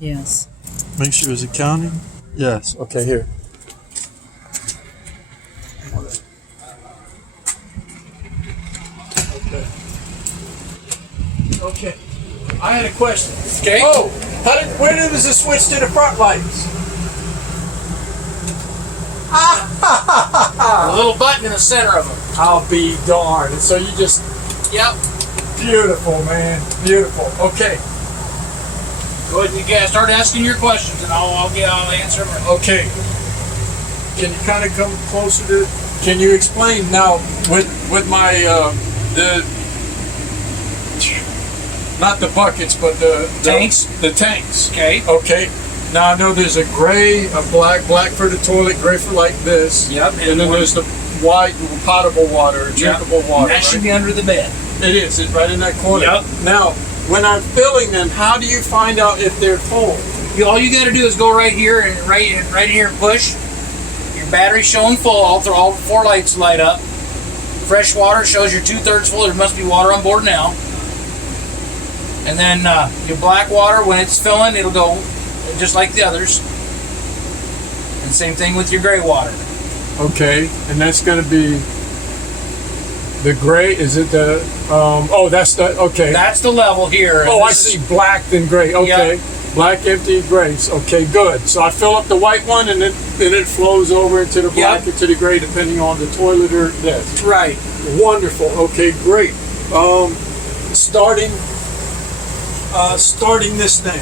Yes. Make sure it's accounting. Yes. Okay, here. Okay. I had a question. Okay. Oh, where does it switch to the front lights? A little button in the center of them. I'll be darned. And so you just, Yep. beautiful, man. Beautiful. Okay. Go ahead and you guys start asking your questions, and I'll answer them. Okay. Can you kind of come closer to? Can you explain now with my not the buckets, but the Tanks? The tanks. Okay. Okay. Now I know there's a gray, a black for the toilet, gray for like this. Yep. And then there's the white potable water, drinkable water. That should be under the bed. It is. It's right in that corner. Yep. Now, when I'm filling them, how do you find out if they're full? All you got to do is go right here and right here and push. Your battery's showing full. All 4 lights light up. Fresh water shows you're 2/3 full. There must be water on board now. And then your black water, when it's filling, it'll go just like the others. And same thing with your gray water. Okay, and that's going to be the gray. Is it the? Oh, that's the. Okay. That's the level here. Oh, I see. Black then gray. Okay. Yep. Black, empty, grays. Okay, good. So I fill up the white one, and then it flows over into the black and to the gray, depending on the toilet or this. Right. Wonderful. Okay, great. Starting this thing.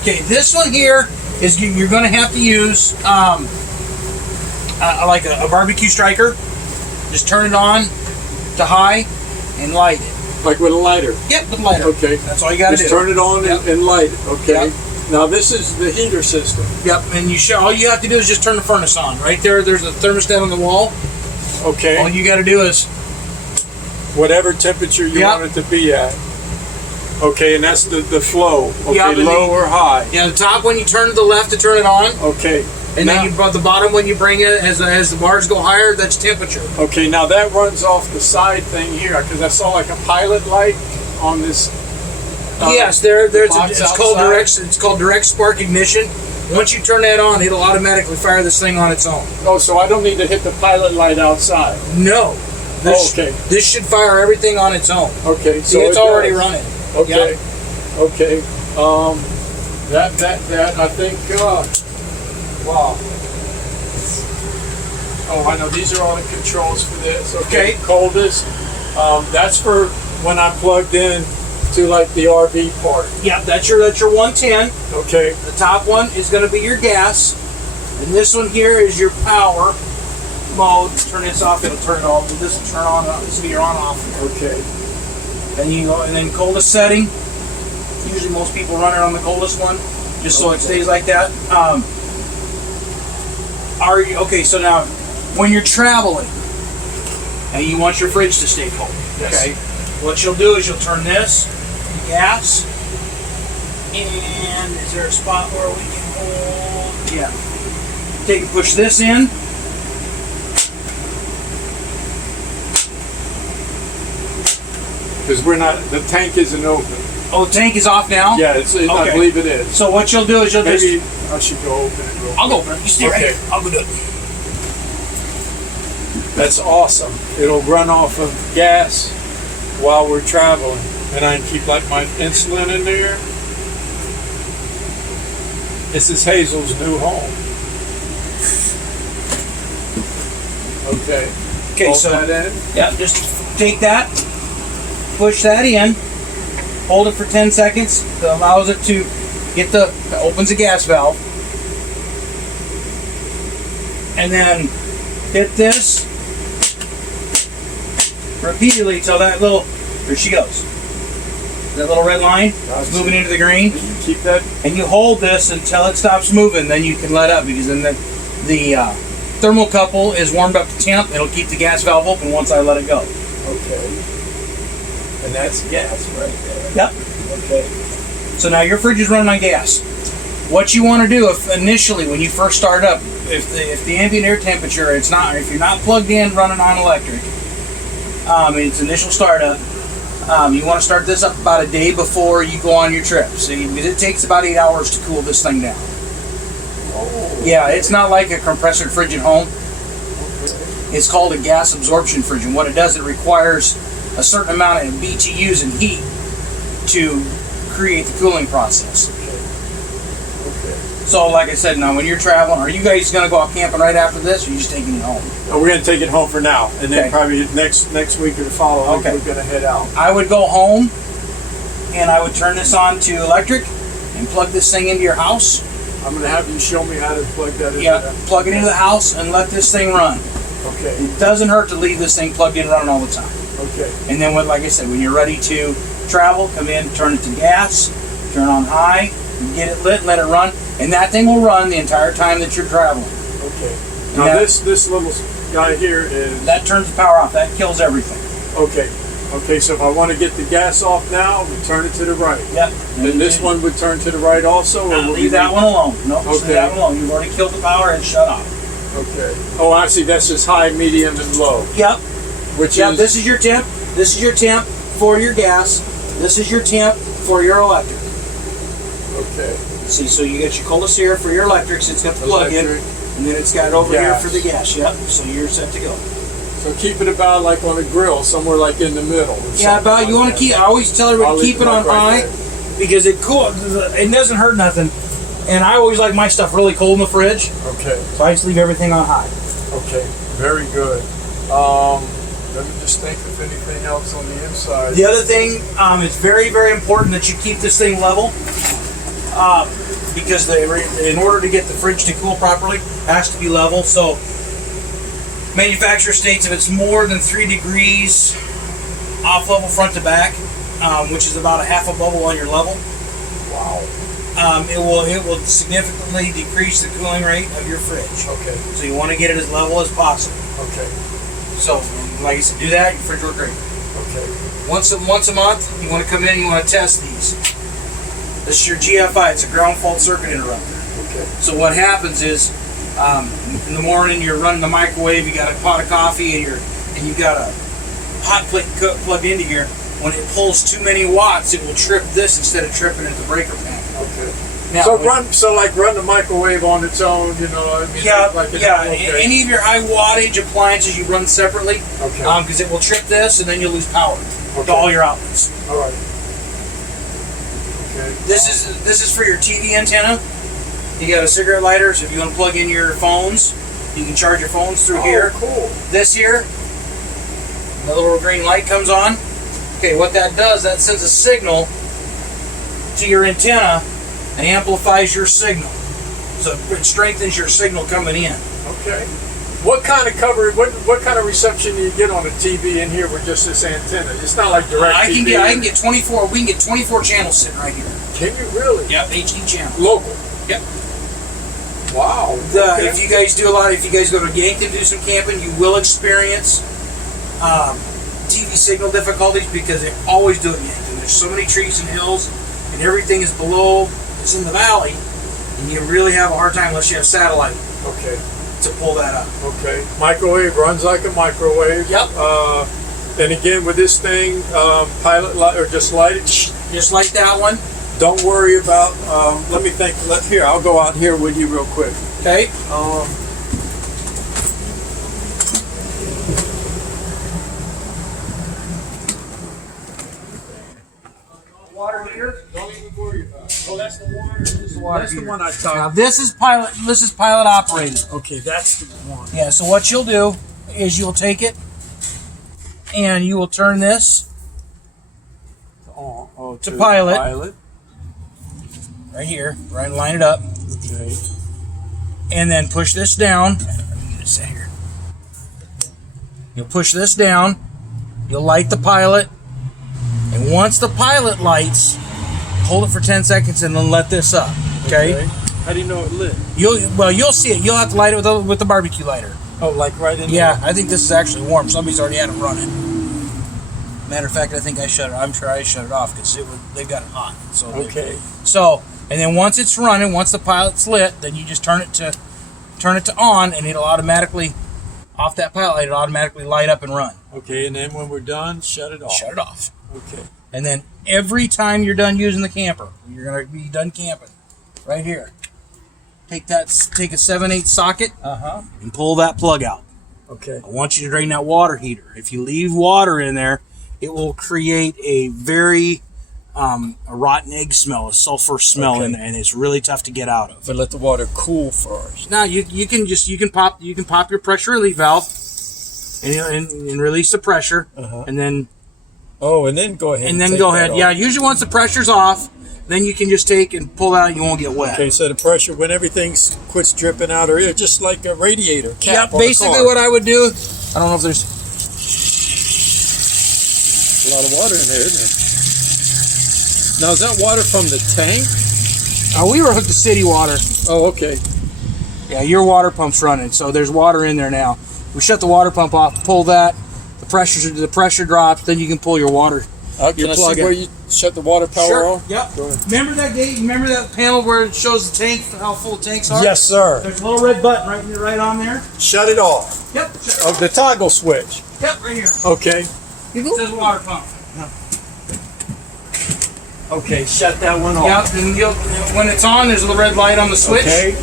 Okay, this one here is you're going to have to use like a barbecue striker. Just turn it on to high and light it. Like with a lighter. Yep, with a lighter. Okay. That's all you got to do. Just turn it on and light it. Okay. Yep. Now this is the heater system. Yep, and all you have to do is just turn the furnace on. Right there, there's a thermostat on the wall. Okay. All you got to do is whatever temperature you want it to be at. Okay, and that's the flow. Okay, Yep, low or high. Yeah, the top one you turn to the left to turn it on. Okay. And then the bottom when you bring it, as the bars go higher, that's temperature. Okay, now that runs off the side thing here, because I saw like a pilot light on this. Yes, it's called direct spark ignition. Once you turn that on, it'll automatically fire this thing on its own. Oh, so I don't need to hit the pilot light outside. No. This should fire everything on its own. Okay, so it's already running. Okay. Yep. Okay. That I think. Wow. Oh, I know. These are all the controls for this. Okay. Coldest. That's for when I'm plugged in to like the RV part. Yeah, that's your 110. Okay. The top one is going to be your gas, and this one here is your power mode. Turn this off. It'll turn it off. This will turn on. This will be your on/off. Okay. And you go, and then coldest setting. Usually, most people run it on the coldest one, just so it stays like that. So now, when you're traveling and you want your fridge to stay cold, okay, what you'll do is you'll turn this gas, and is there a spot where we can hold? Yeah. Push this in. Because the tank isn't open. Oh, the tank is off now? Yeah, I believe it is. So what you'll do is I should go open it real quick. I'll go open it. You stay right here. I'll go do it. That's awesome. It'll run off of gas while we're traveling. And I can keep like my insulin in there. This is Hazel's new home. Okay. Okay, so that in. Yeah, just take that, push that in, hold it for 10 seconds. That allows it to opens the gas valve. And then hit this repeatedly till that there she goes. That little red line is moving into the green. And you keep that. And you hold this until it stops moving, then you can let up, because then the thermocouple is warmed up to temp. It'll keep the gas valve open once I let it go. Okay. And that's gas right there. Yep. Okay. So now your fridge is running on gas. What you want to do initially when you first start up, if the ambient air temperature if you're not plugged in running on electric, it's initial startup, You want to start this up about a day before you go on your trip. So it takes about 8 hours to cool this thing down. Oh. Yeah, it's not like a compressor fridge at home. It's called a gas absorption fridge, and what it does, it requires a certain amount of BTUs and heat to create the cooling process. Okay. So, like I said, now when you're traveling, are you guys going to go out camping right after this, or are you just taking it home? Oh, we're going to take it home for now, and then Okay. probably next week or the following week Okay. we're going to head out. I would go home, and I would turn this on to electric, and plug this thing into your house. I'm going to have you show me how to plug that in. Yeah, plug it into the house and let this thing run. Okay. It doesn't hurt to leave this thing plugged in running all the time. Okay. And then, like I said, when you're ready to travel, come in, turn it to gas, turn on high, get it lit, and let it run. And that thing will run the entire time that you're traveling. Okay. And Now that- this little guy here is That turns the power off. That kills everything. okay. Okay. So if I want to get the gas off now, we turn it to the right. Yep. Then this one would turn to the right also. Or will we Leave that one alone. No, just Okay. leave that one alone. You've already killed the power and shut off. Okay. Oh, I see. That's just high, medium, and low. Yep. Which Yep. is This is your temp. This is your temp for your gas. This is your temp for your electric. okay. See, so you got your coldest here for your electrics. It's got the plug-in, Electric. and then it's got it over here Gas. for the gas. Yep. So you're set to go. So keep it about like on a grill, somewhere like in the middle. Or Yeah, something about you like want that. to keep. I always tell everybody I'll keep leave it on like right high there. because it doesn't hurt nothing. And I always like my stuff really cold in the fridge, Okay. so I just leave everything on high. Okay. Very good. Let me just think if anything else on the inside. The other thing, it's very, very important that you keep this thing level because in order to get the fridge to cool properly, it has to be level. So, manufacturer states if it's more than 3 degrees off level front to back, which is about a half a bubble on your level, Wow. it will significantly decrease the cooling rate of your fridge. Okay. So you want to get it as level as possible. Okay. So, like I said, do that. Your fridge will work great. Okay. Once a month, you want to come in. You want to test these. This is your GFI. It's a ground fault circuit interrupter. Okay. So what happens is, in the morning you're running the microwave. You got a pot of coffee, and you've got a hot plate plugged into here. When it pulls too many watts, it will trip this instead of tripping at the breaker panel. Okay. Now, So run the microwave on its own. You know. I mean, Yeah, like yeah. Okay. Any of your high wattage appliances you run separately, Okay. because it will trip this, and then you'll lose power Okay. to all your outlets. All right. Okay. This is for your TV antenna. You got a cigarette lighter, so if you want to plug in your phones, you can charge your phones through here. Cool. This here, the little green light comes on. Okay, what that does, that sends a signal to your antenna and amplifies your signal. So it strengthens your signal coming in. Okay. What kind of coverage? What kind of reception do you get on a TV in here with just this antenna? It's not like direct I TV. can get 24. We can get 24 channels sitting right here. Can you really? Yep, HD channel. Local. Yep. Wow. Okay. If you guys go to Yankton, do some camping, you will experience TV signal difficulties because they always do it in Yankton. There's so many trees and hills, and everything is below. It's in the valley, and you really have a hard time unless you have satellite Okay. to pull that up. Okay. Microwave runs like a microwave. Yep. And again with this thing, pilot light or just light it. Just like that one. Don't worry about. Let me think. Here, I'll go out here with you real quick. Okay. Water heater. Don't even worry about it. Oh, that's the water. That's the one I Now talked. this is pilot operated. Okay, that's the one. Yeah. So what you'll do is you'll take it and you will turn this To pilot. Pilot. right here, right, line it up, Okay. and then push this down. Let me get this out here. You'll push this down. You'll light the pilot, and once the pilot lights, hold it for 10 seconds and then let this up. Okay. How do you know it lit? You'll see it. You'll have to light it with the barbecue lighter. Oh, like right in Yeah, I think this is actually warm. Somebody's already had it running. Matter of fact, I think I'm sure I shut it off because they got it hot. So there? Okay. And then once it's running, once the pilot's lit, then you just turn it to on, and it'll automatically off that pilot light. It'll automatically light up and run. Okay, and then when we're done, shut it off. Shut it off. Okay. And then every time you're done using the camper, you're gonna be done camping, right here. Take a 7/8 socket and pull that plug out. Okay. I want you to drain that water heater. If you leave water in there, it will create a very a rotten egg smell, a sulfur smell in there, and it's really tough to get out of. But let the water cool first. Now you can pop your pressure relief valve and release the pressure, and then go ahead. and then go ahead. Yeah, usually once the pressure's off, then you can just take and pull out. You won't get wet. Okay, so the pressure when everything quits dripping out, or just like a radiator cap. Yeah, basically what I would do. I don't know if there's a lot of water in there, isn't there? Now is that water from the tank? We were hooked to city water. Oh, okay. Yeah, your water pump's running, so there's water in there now. We shut the water pump off, pull that. The pressure drops, then you can pull your water. Can I see where you shut the water power off? Yep. Remember that gate? Remember that panel where it shows the tank, how full the tanks are? Yes, sir. There's a little red button right on there. Shut it off. Yep. Oh, the toggle switch. Yep, right here. Okay. It says water pump. Okay, shut that one off. Yep, and when it's on, there's a red light on the switch. Okay.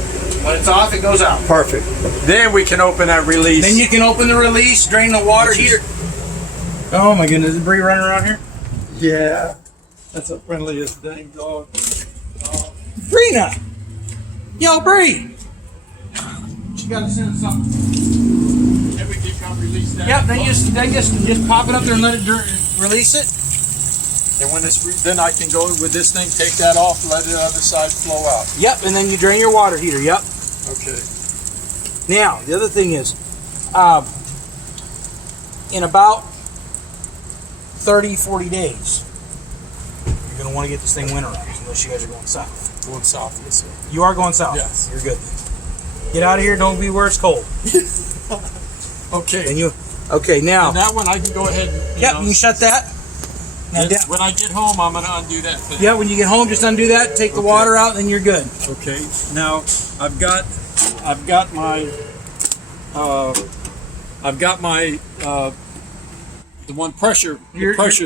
When it's off, it goes out. Perfect. Then we can open that release. Then you can open the release, drain the water heater. Oh my goodness, is Bree running around here? Yeah. That's the friendliest dang dog. Brina! Yo, Bree! She got to send something. Then we can come release that. Yep, then just pop it up there and let it release it. And when it's then I can go with this thing, take that off, let the other side flow out. Yep, and then you drain your water heater. Yep. Okay. Now, the other thing is, in about 30, 40 days, you're going to want to get this thing winterized, unless you guys are going south. Going south, yes, sir. You are going south? Yes. You're good. Get out of here. Don't be where it's cold. Okay. Okay, now. And that one I can go ahead and, you can shut that. Now, when I get home, I'm going to undo that thing. Yeah, when you get home, just undo that, take the water out, and then you're good. Okay. Now, I've got my the one pressure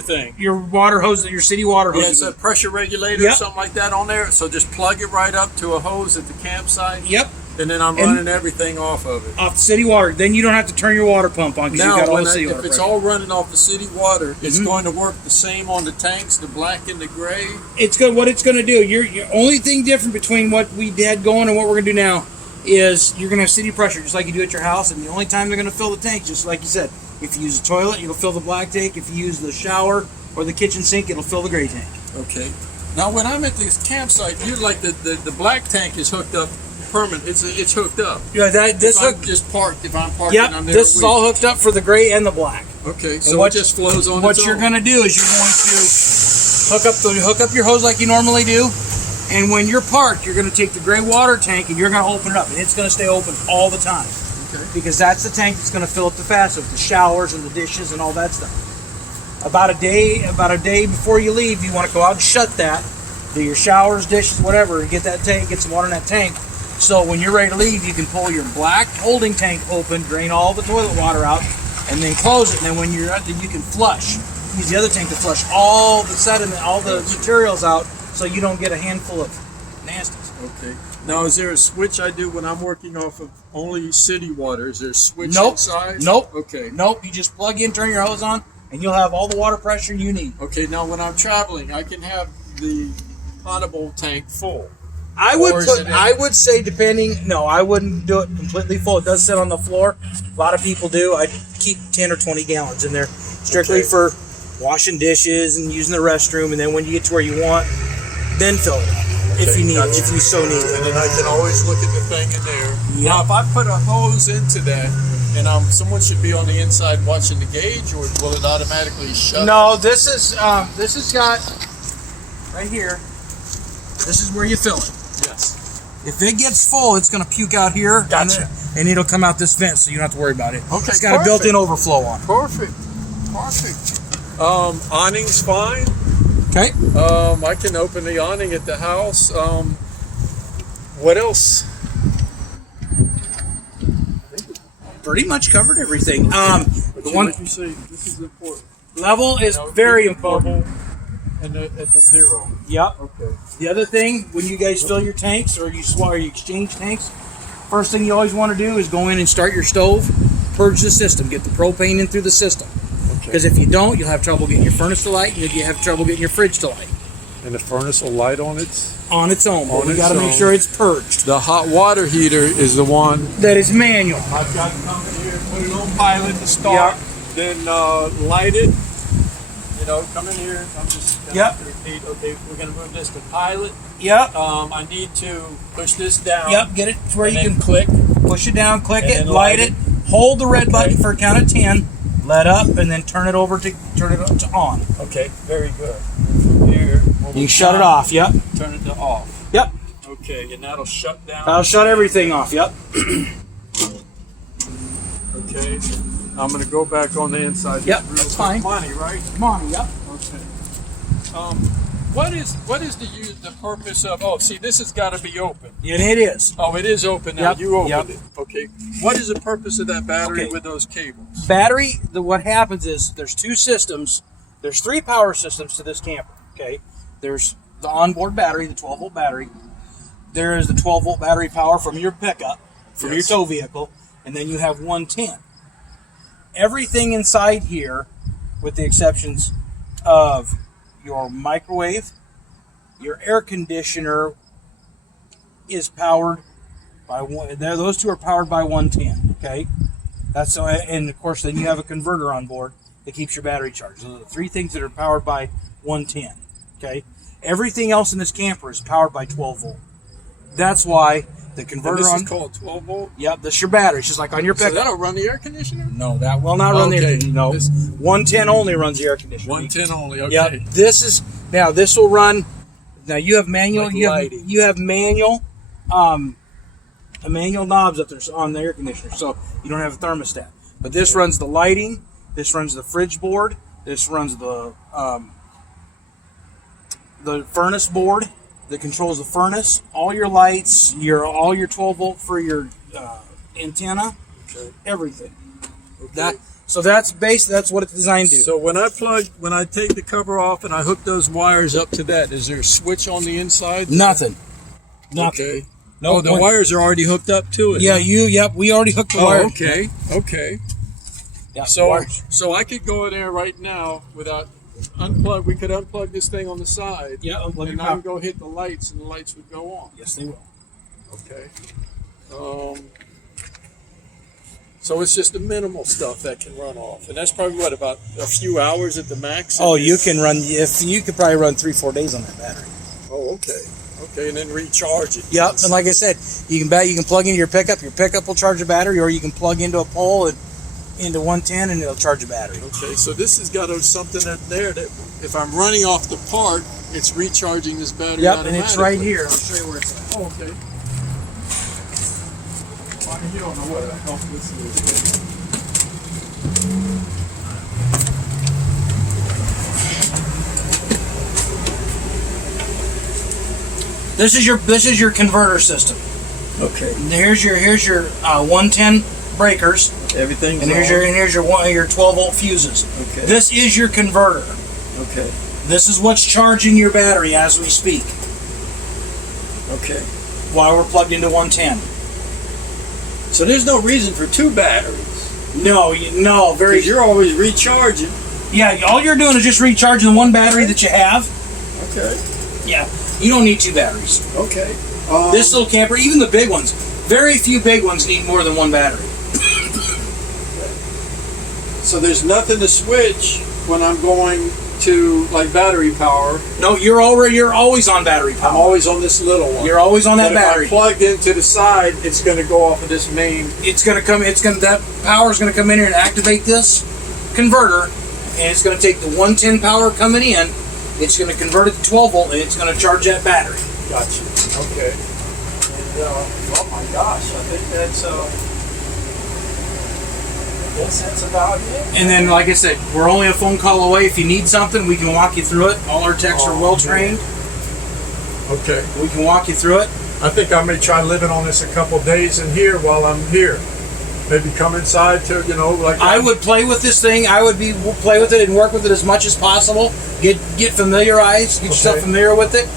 thing. Your water hose, your city water hose. Yeah, it's a pressure regulator or something like that on there. So just plug it right up to a hose at the campsite. Yep. And then I'm running everything off of it. Off the city water. Then you don't have to turn your water pump on because you've got all the city water. If it's all running off the city water, it's going to work the same on the tanks, the black and the gray. It's good. What it's going to do, your only thing different between what we had going and what we're going to do now is you're going to have city pressure just like you do at your house. And the only time they're going to fill the tank, just like you said, if you use a toilet, it'll fill the black tank. If you use the shower or the kitchen sink, it'll fill the gray tank. Okay. Now, when I'm at this campsite, you're like the black tank is hooked up. Permanent. It's hooked up. Yeah, just parked. If I'm parked, yep, I'm there. This is all hooked up for the gray and the black. Okay, so it just flows on. What you're going to do is you're going to hook up your hose like you normally do, and when you're parked, you're going to take the gray water tank and you're going to open it up, and it's going to stay open all the time. Okay. Because that's the tank that's going to fill up the fast with the showers and the dishes and all that stuff. About a day before you leave, you want to go out and shut that, do your showers, dishes, whatever, and get some water in that tank. So when you're ready to leave, you can pull your black holding tank open, drain all the toilet water out, and then close it. And then when you're out, you can flush. Use the other tank to flush all the sediment, all the materials out, so you don't get a handful of nasties. Okay. Now, is there a switch I do when I'm working off of only city water? Is there a switch Nope. inside? Nope. Okay. Nope. You just plug in, turn your hose on, and you'll have all the water pressure you need. Okay. Now, when I'm traveling, I can have the potable tank full. I would say depending. No, I wouldn't do it completely full. It does sit on the floor. A lot of people do. I keep 10 or 20 gallons in there, strictly for washing dishes and using the restroom. And then when you get to where you want, then fill it up if you need it, if you so need it. And then I can always look at the thing in there. Yep. Now, if I put a hose into that, and someone should be on the inside watching the gauge, or will it automatically shut? No, this has got right here. This is where you fill it. Yes. If it gets full, it's going to puke out here. Gotcha. And it'll come out this vent, so you don't have to worry about it. Okay, it's got a built-in overflow on it. Perfect. Awning's fine. Okay. I can open the awning at the house. What else? Pretty much covered everything. Like you say, this is important. Level is You know, very keep the important. bubble and the zero. Yep. Okay. The other thing, when you guys fill your tanks or you exchange tanks, first thing you always want to do is go in and start your stove, purge the system, get the propane in through the system. Because if you don't, you'll have trouble getting your furnace to light, and you have trouble getting your fridge to light. And the furnace will light on its On its own, but we its got to make own. sure it's purged. The hot water heater is the one That is manual. I've got to come in here, put it on pilot to start, then light it. You know, come in here. I'm just gonna have to repeat. Okay, we're gonna move this to pilot. Yep. I need to push this down. Yep. Get it to where and you then can click. push it down, click And it, then light it, hold the red button Okay. for a count of 10, let up, and then turn it up to on. Okay, very good. From here, You shut it off. Yep. Turn it to off. Yep. Okay, and that'll shut down. I'll shut everything off. Yep. Okay, I'm gonna go back on the inside. Yep, Real that's quick. fine. Money, right? Come on. Yep. Okay. What is the purpose of? Oh, see, this has got to be open. And it is. Oh, it is open now. Yep, You opened yep. it. Okay. What is the purpose of that battery Okay. with those cables? Battery. What happens is there's two systems. There's 3 power systems to this camper. Okay. There's the onboard battery, the 12-volt battery. There is the 12-volt battery power from your pickup, from Yes. your tow vehicle, and then you have 110. Everything inside here, with the exceptions of your microwave, your air conditioner, is powered by one. Those two are powered by 110. Okay, that's so. And of course, then you have a converter on board that keeps your battery charged. Those are the 3 things that are powered by 110. Okay, everything else in this camper is powered by 12 volt. That's why the And converter this on. is called 12 volt. Yep, this is your battery. It's just like on your So pickup. that'll run the air conditioner. No, that will not run the air Okay. conditioner. No, This- 110 only runs the air conditioner. 110 only. Okay. Yep. This will run. Now you have manual. Like you have lighting. manual, manual knobs up there on the air conditioner, so you don't have a thermostat. But this runs the lighting. This runs the fridge board. This runs the furnace board that controls the furnace. All your lights. All your 12 volt for your antenna. Okay. Everything. Okay. That's what it's designed to do. So when I take the cover off and I hook those wires up to that, is there a switch on the inside? Nothing. Okay. No. Oh, the wires are already hooked up to it. Yeah, Yep. We already hooked the Oh, wire. okay. Okay. Yeah. So wires. so I could go in there right now without unplug. We could unplug this thing on the side. Yeah, unplug And your I power. would go hit the lights, and the lights would go on. Yes, they will. Okay. So it's just the minimal stuff that can run off, and that's probably what, about a few hours at the max. Oh, you can run. If you could probably run 3-4 days on that battery. Oh, okay. Okay, and then recharge it. Yep. And like I said, you can plug into your pickup. Your pickup will charge a battery, or you can plug into a pole and into 110, and it'll charge a battery. Okay, so this has got something that there that if I'm running off the part, it's recharging this battery. Yep. And it's right automatically. here. I'll show you where it's at. Oh, okay. You don't know what the hell this is. This is your converter system. Okay. And here's your 110 breakers, Everything's and here's your 12 volt fuses. Okay. This is your converter. Okay. This is what's charging your battery as we speak, Okay. while we're plugged into 110. So there's no reason for 2 batteries. No, very. Because you're always recharging. Yeah, all you're doing is just recharging the one battery that you have. Okay. Yeah, you don't need 2 batteries. Okay. This little camper, even the big ones, very few big ones need more than 1 battery. So there's nothing to switch when I'm going to like battery power. No, you're always on battery I'm power. always on this little one. You're always on that But if battery. I'm plugged into the side, it's going to go off of this main. That power is gonna come in here and activate this converter, and it's gonna take the 110 power coming in. It's gonna convert it to 12 volt, and it's gonna charge that battery. Gotcha. Okay. And, oh my gosh, I think that's. I guess that's about it. And then, like I said, we're only a phone call away. If you need something, we can walk you through it. All our techs are well trained. Okay. We can walk you through it. I think I may try living on this a couple days in here while I'm here. maybe come inside to, you know, like I would play with this thing. I would play with it and work with it as much as possible. Get familiarized, get yourself familiar with it,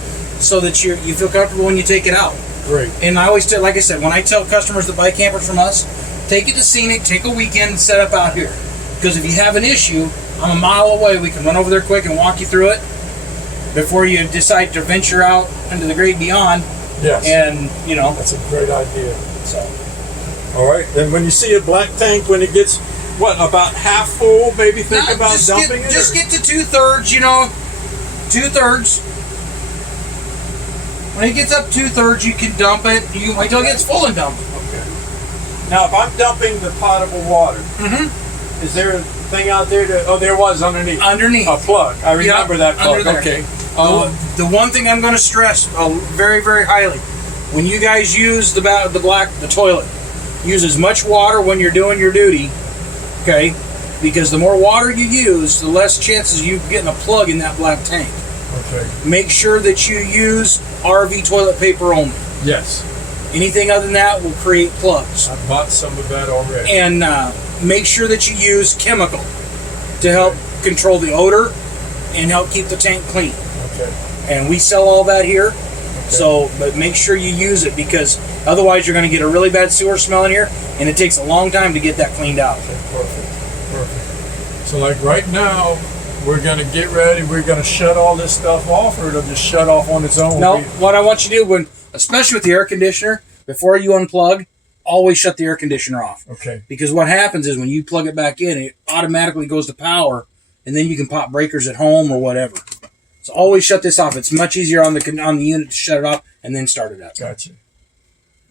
so that you feel comfortable when you take it out. Great. And I always tell, like I said, when I tell customers that buy campers from us, take it to Scenic, take a weekend and set up out here. Because if you have an issue, I'm a mile away. We can run over there quick and walk you through it before you decide to venture out into the great beyond. Yes. And, you know. That's a great idea. So. All right. And when you see a black tank, when it gets, what, about half full, maybe think about dumping it? Just get to 2/3, you know. 2/3. When it gets up 2/3, you can dump it. You can wait till it gets full and dump it. Okay. Now, if I'm dumping the potable water, is there a thing out there that, oh, there was underneath. Underneath. A plug. I remember that plug. Okay. The one thing I'm going to stress very, very highly, when you guys use the toilet, use as much water when you're doing your duty, okay? Because the more water you use, the less chances of you getting a plug in that black tank. Okay. Make sure that you use RV toilet paper only. Yes. Anything other than that will create plugs. I bought some of that already. And make sure that you use chemical to help control the odor and help keep the tank clean. Okay. And we sell all that here. Okay. So, but make sure you use it, because otherwise you're going to get a really bad sewer smell in here, and it takes a long time to get that cleaned out. Okay, perfect. So like right now, we're going to get ready. We're going to shut all this stuff off, or it'll just shut off on its own. No, what I want you to do, especially with the air conditioner, before you unplug, always shut the air conditioner off. Okay. Because what happens is when you plug it back in, it automatically goes to power, and then you can pop breakers at home or whatever. So always shut this off. It's much easier on the unit to shut it off and then start it up. Gotcha.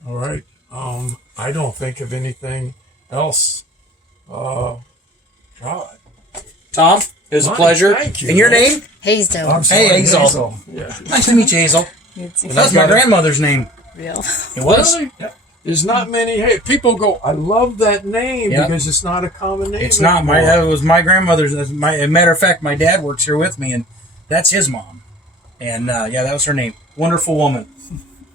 All right. I don't think of anything else. God. Tom, it was a pleasure. Thank you. And your name? Hazel. Hey, Hazel. Yeah. Nice to meet you, Hazel. That's my grandmother's name. Real. It was? Really? Yeah. There's not many. Hey, people go, I love that name because it's not a common name. It's not. It was my grandmother's. As a matter of fact, my dad works here with me, and that's his mom. And yeah, that was her name. Wonderful woman.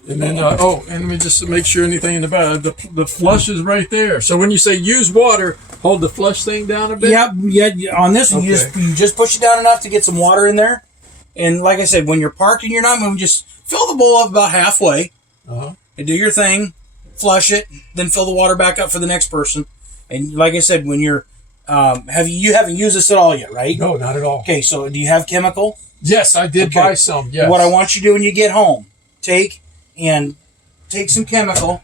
And then, and let me just make sure anything in the back. The flush is right there. So when you say use water, hold the flush thing down a bit? Yep. Yeah, on this one, you just push it down enough to get some water in there. And like I said, when you're parked and you're not moving, just fill the bowl up about halfway and do your thing. Flush it, then fill the water back up for the next person. And like I said, when you're, you haven't used this at all yet, right? No, not at all. Okay, so do you have chemical? Yes, I did buy some. Yes. What I want you to do when you get home, take some chemical,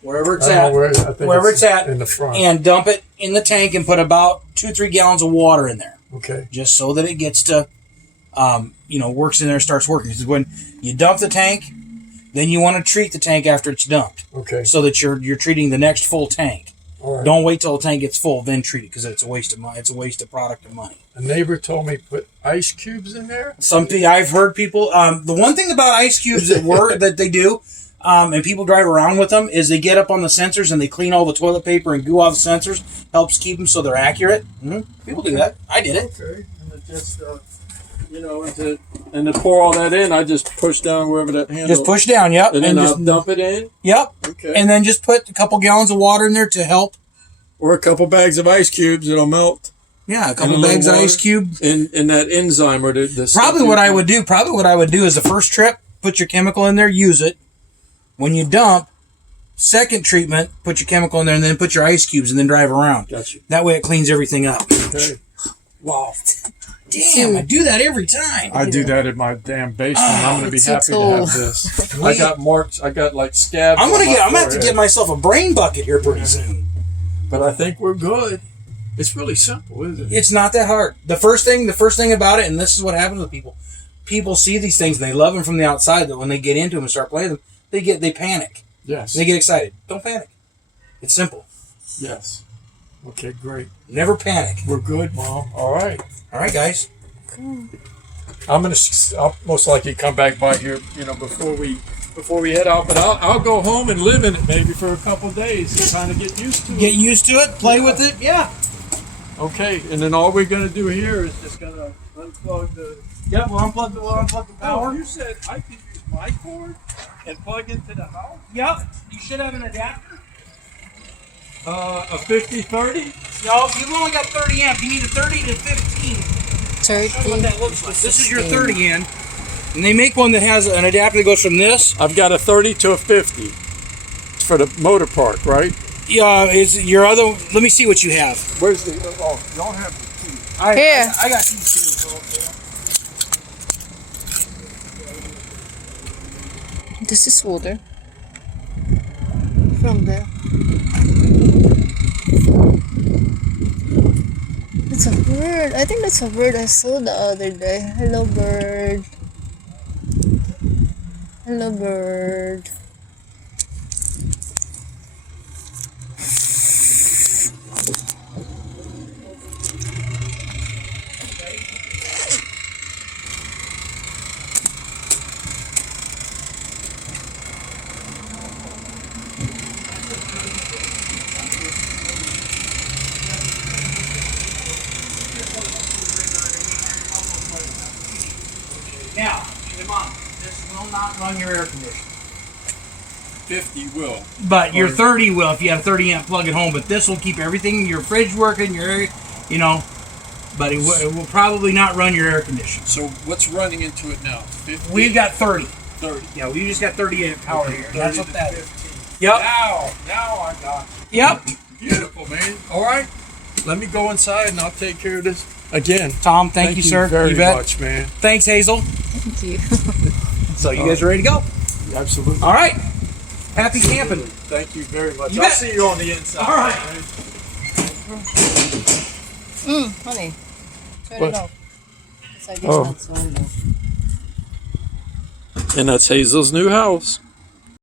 wherever it's at, wherever it's at, in the front, and dump it in the tank and put about 2-3 gallons of water in there. Okay. Just so that it gets to, works in there and starts working. Because when you dump the tank, then you want to treat the tank after it's dumped. Okay. So that you're treating the next full tank. All right. Don't wait till the tank gets full, then treat it, because it's a waste of money. It's a waste of product and money. A neighbor told me put ice cubes in there. I've heard people. The one thing about ice cubes that they do, and people drive around with them, is they get up on the sensors and they clean all the toilet paper and goo off the sensors. Helps keep them so they're accurate. People do that. I did it. Okay. And it just, and to pour all that in, I just push down wherever that handle. Just push down, yep. And then I'll dump it in? Yep. Okay. And then just put a couple gallons of water in there to help. Or a couple bags of ice cubes, it'll melt. Yeah, a couple bags of ice cube. And that enzyme or the Probably what I would do is the first trip, put your chemical in there, use it. When you dump, second treatment, put your chemical in there, and then put your ice cubes and then drive around. Gotcha. That way it cleans everything up. Okay. Wow. Damn, I do that every time. I do that in my damn basement. I'm going to be happy to have this. I got marks. I got like scabs. I'm going to have to get myself a brain bucket here pretty soon. But I think we're good. It's really simple, isn't it? It's not that hard. The first thing about it, and this is what happens with people. People see these things and they love them from the outside. That when they get into them and start playing them, they panic. Yes. They get excited. Don't panic. It's simple. Yes. Okay, great. Never panic. We're good, Mom. All right. All right, guys. Cool. I'll most likely come back by here, before we head out. But I'll go home and live in it maybe for a couple of days and kind of get used to it. Get used to it. Play with it. Yeah. Okay, and then all we're going to do here is just going to unplug the... Yep, we'll unplug the power. Oh, you said I could use my cord and plug into the house? Yep. You should have an adapter. A 50-30? No, you've only got 30 amp. You need a 30 to 15. 30. What that looks like. This is your 30 amp. And they make one that has an adapter that goes from this. I've got a 30 to a 50. It's for the motor park, right? Is your other? Let me see what you have. Where's the? Oh, y'all have the key. Here. I got these two. This is water. From there. It's a bird. I think that's a bird I saw the other day. Hello, bird. Hello, bird. Now, keep in mind, this will not run your air conditioner. 50 will. But your 30 will if you have a 30 amp plug at home. But this will keep everything, your fridge working, your air, you know. But it will probably not run your air conditioner. So what's running into it now? 50? We've got 30. 30. Yeah, we just got 30 amp power here. That's what that is. 15. Yep. Now I got it. Yep. Beautiful, man. All right. Let me go inside and I'll take care of this. Again, Tom, thank you, sir. very You bet. much, man. Thanks, Hazel. Thank you. So you guys are ready to go? Absolutely. All right. Happy camping. Thank you very much. You I'll bet. see you on the inside. All right. Honey. Turn What? it off. So I guess Oh. that's one. And that's Hazel's new house.